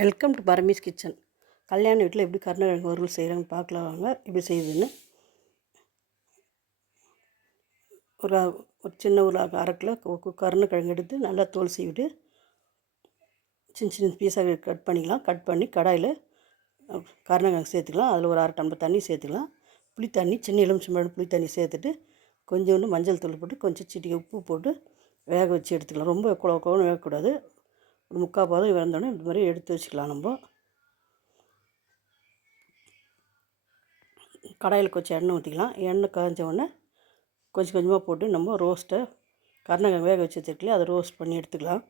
Welcome to பரமீஸ் kitchen. கல்யாண வீட்டில் எப்படி கருணக்கிழங்கு வறுவல் செய்கிறாங்கன்னு பார்க்கலாம் வாங்க. எப்படி செய்யுதுன்னு? ஒரு ஒரு சின்ன ஒரு அரை கிலோ கருணக்கிழங்கு எடுத்து நல்லா தோல் செய்விட்டு சின்ன சின்ன பீஸாக கட் பண்ணிக்கலாம். கட் பண்ணி கடாயில் கருணக்கிழங்கு சேர்த்துக்கலாம். அதில் ஒரு அரை டம்ளர் தண்ணி சேர்த்துக்கலாம். புளி தண்ணி சின்ன எலுமிச்சம்பழம் புளி தண்ணி சேர்த்துட்டு கொஞ்சோண்டு மஞ்சள் தூள் போட்டு கொஞ்சம் சிட்டிக்கு உப்பு போட்டு வேக வச்சு எடுத்துக்கலாம். ரொம்ப குழ குழம்பு வேகக்கூடாது. ஒரு முக்கால் பாதம் வெந்தோடனே இந்த மாதிரி எடுத்து வச்சுக்கலாம் நம்ம. கடாயில் கொஞ்சம் எண்ணெய் ஊற்றிக்கலாம் எண்ணெய் காய்ஞ்ச உடனே கொஞ்சம் கொஞ்சமாக போட்டு நம்ம ரோஸ்ட்டை கருணக்கிழங்கு வேக வச்சு வச்சுருக்கலையே அதை ரோஸ்ட் பண்ணி எடுத்துக்கலாம்.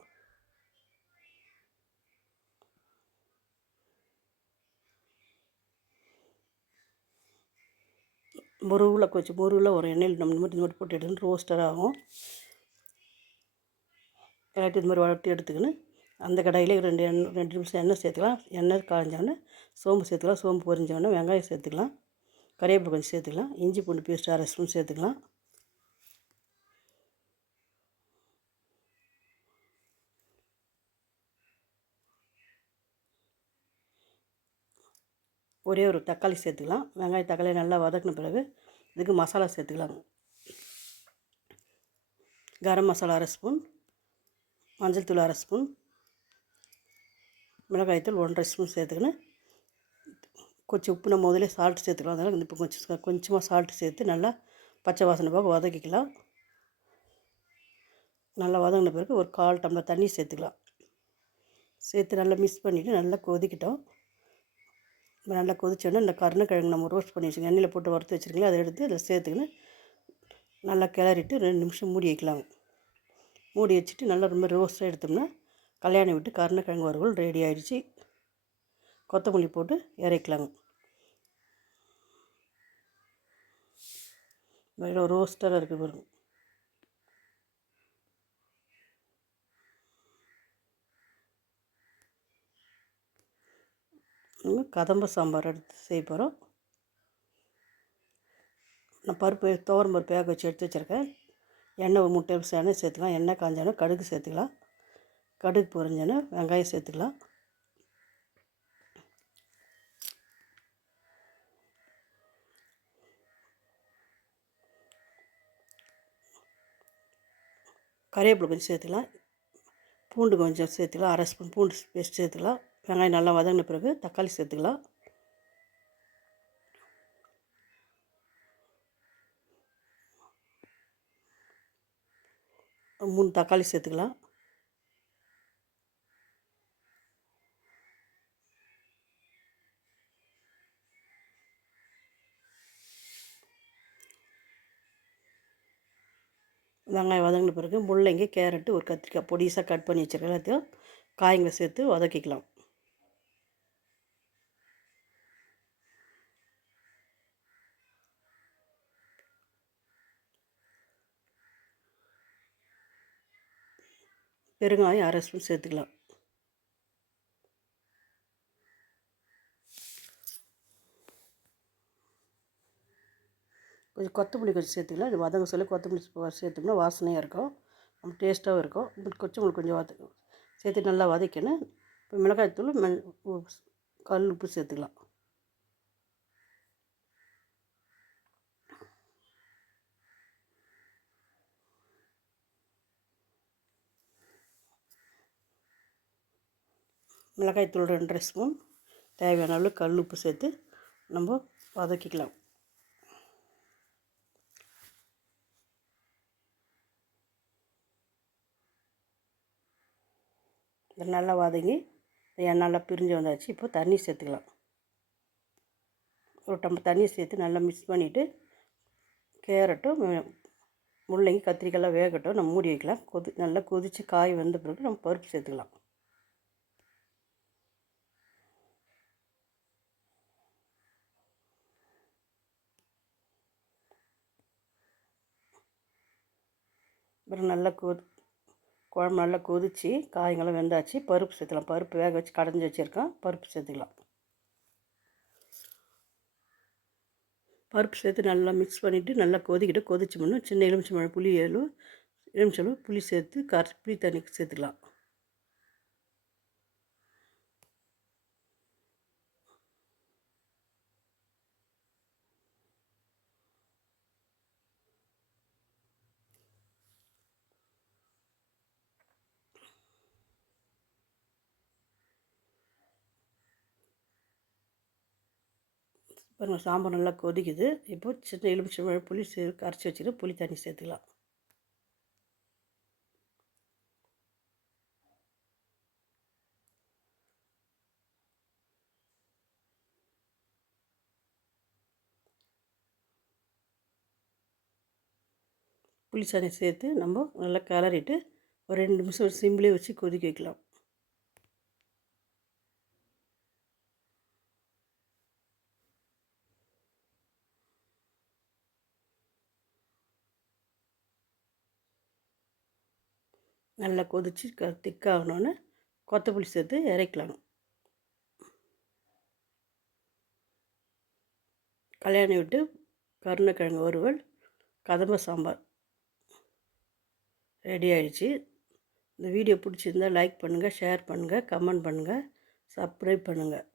முருவில் கொஞ்சம் முருகில் ஒரு எண்ணெயில் நம்ம இந்த மாதிரி இந்த போட்டு எடுத்துன்னு ரோஸ்டர் ஆகும். எல்லாத்தையும் இது மாதிரி வளர்த்து எடுத்துக்கின்னு அந்த கடாயிலே ரெண்டு எண்ணெய் ரெண்டு நிமிஷம் எண்ணெய் சேர்த்துக்கலாம். எண்ணெய் காய்ஞ்சோடனே சோம்பு சேர்த்துக்கலாம். சோம்பு பொரிஞ்சோடனே வெங்காயம் சேர்த்துக்கலாம். கறிவேப்பிலை கொஞ்சம் சேர்த்துக்கலாம். இஞ்சி பூண்டு பேஸ்ட் அரை ஸ்பூன் சேர்த்துக்கலாம். ஒரே ஒரு தக்காளி சேர்த்துக்கலாம். வெங்காயம் தக்காளி நல்லா வதக்கின பிறகு இதுக்கு மசாலா சேர்த்துக்கலாம். கரம் மசாலா அரை ஸ்பூன். மஞ்சள் தூள் அரை ஸ்பூன். மிளகாய்த்தூள் ஒன்றரை ஸ்பூன் சேர்த்துக்கின்னு கொஞ்சம் உப்பு நம்ம முதலே சால்ட் சேர்த்துக்கலாம். அதனால் இப்போ கொஞ்சம் கொஞ்சமாக சால்ட் சேர்த்து நல்லா பச்சை வாசனை போக வதக்கிக்கலாம். நல்லா வதங்கின பிறகு ஒரு கால் டம்ளர் தண்ணி சேர்த்துக்கலாம். சேர்த்து நல்லா மிக்ஸ் பண்ணிவிட்டு நல்லா கொதிக்கிட்டோம். நல்லா கொதிச்சோடனே இந்த கருணக்கிழங்கு நம்ம ரோஸ்ட் பண்ணி வச்சுக்கோங்க எண்ணெயில் போட்டு வறுத்து வச்சுருக்கீங்களா அதை எடுத்து அதில் சேர்த்துக்கின்னு நல்லா கிளறிட்டு ரெண்டு நிமிஷம் மூடி வைக்கலாங்க மூடி வச்சுட்டு நல்லா ரொம்ப ரோஸ்ட்டாக எடுத்தோம்னா கல்யாணம் விட்டு கருணக்கிழங்கு வறுவல் ரெடி ஆகிடுச்சு கொத்தமல்லி போட்டு இறக்கலாங்க. ரோஸ்டராக இருக்குது பாருங்க. நம்ம கதம்ப சாம்பார் எடுத்து செய்ய போகிறோம் நான் பருப்பு துவரம் பருப்பு வேக வச்சு எடுத்து வச்சுருக்கேன். எண்ணெய் ஒரு மூணு டேபிள் எண்ணெய் சேர்த்துக்கலாம். எண்ணெய் காஞ்சாலும் கடுகு சேர்த்துக்கலாம். கடுகு பொரிஞ்சோன்னா வெங்காயம் சேர்த்துக்கலாம். கறிவேப்பிலை கொஞ்சம் சேர்த்துக்கலாம். பூண்டு கொஞ்சம் சேர்த்துக்கலாம். அரை ஸ்பூன் பூண்டு பேஸ்ட் சேர்த்துக்கலாம். வெங்காயம் நல்லா வதங்கின பிறகு தக்காளி சேர்த்துக்கலாம். மூணு தக்காளி சேர்த்துக்கலாம். வெங்காயம் வதங்கின பிறகு முள்ளங்கி கேரட்டு ஒரு கத்திரிக்காய் பொடிசாக கட் பண்ணி வச்சுருக்கேன். எல்லாத்தையும் காய்களை சேர்த்து வதக்கிக்கலாம். பெருங்காயம் அரை ஸ்பூன் சேர்த்துக்கலாம். கொஞ்சம் கொத்தமல்லி கொஞ்சம் சேர்த்துக்கலாம். இது வதங்க சொல்லி கொத்தமல்லி சேர்த்தோம்னா வாசனையாக இருக்கும். நம்ம டேஸ்ட்டாகவும் இருக்கும். கொச்சமல்லி கொஞ்சம் வத சேர்த்து நல்லா வதக்கணும் இப்போ மிளகாய் தூள் மெ கல் உப்பு சேர்த்துக்கலாம். மிளகாய்த்தூள் ரெண்டரை ஸ்பூன். தேவையான அளவு கல் உப்பு சேர்த்து நம்ம வதக்கிக்கலாம். இது நல்லா வதங்கி நல்லா பிரிஞ்சு வந்தாச்சு இப்போ தண்ணி சேர்த்துக்கலாம். ஒரு டம்ளர் தண்ணி சேர்த்து நல்லா மிக்ஸ் பண்ணிவிட்டு கேரட்டும் முள்ளங்கி கத்திரிக்காயெல்லாம் வேகட்டும் நம்ம மூடி வைக்கலாம். கொதி நல்லா கொதித்து காய் வந்த பிறகு நம்ம பருப்பு சேர்த்துக்கலாம். அப்புறம் நல்லா கொ குழம்பு நல்லா கொதித்து காய்ங்கெல்லாம் வெந்தாச்சு. பருப்பு சேர்த்துக்கலாம். பருப்பு வேக வச்சு கடைஞ்சி வச்சுருக்கோம் பருப்பு சேர்த்துக்கலாம். பருப்பு சேர்த்து நல்லா மிக்ஸ் பண்ணிவிட்டு நல்லா கொதிக்கிட்டு கொதிச்சு பண்ணணும் சின்ன எலுமிச்சை புளி ஏழு எலுமிச்சம்பழம் புளி சேர்த்து கரை புளி தண்ணி சேர்த்துக்கலாம். பாருங்கள் சாம்பார் நல்லா கொதிக்குது. இப்போ சின்ன எலுமிச்சை புளி சே கரைச்சி வச்சுட்டு புளி தண்ணி சேர்த்துக்கலாம். புளி தண்ணி சேர்த்து நம்ம நல்லா கிளறிட்டு ஒரு ரெண்டு நிமிஷம் சிம்லேயே வச்சு கொதிக்க வைக்கலாம். நல்லா கொதித்து க திக்காகணுன்னு கொத்தமல்லி சேர்த்து இறக்கலாம் கல்யாணி விட்டு கருணக்கிழங்கு வறுவல் கதம்ப சாம்பார். ரெடி ஆகிடுச்சு இந்த வீடியோ பிடிச்சிருந்தால் லைக் பண்ணுங்கள் ஷேர் பண்ணுங்கள் கமெண்ட் பண்ணுங்கள் சப்ஸ்கிரைப் பண்ணுங்கள்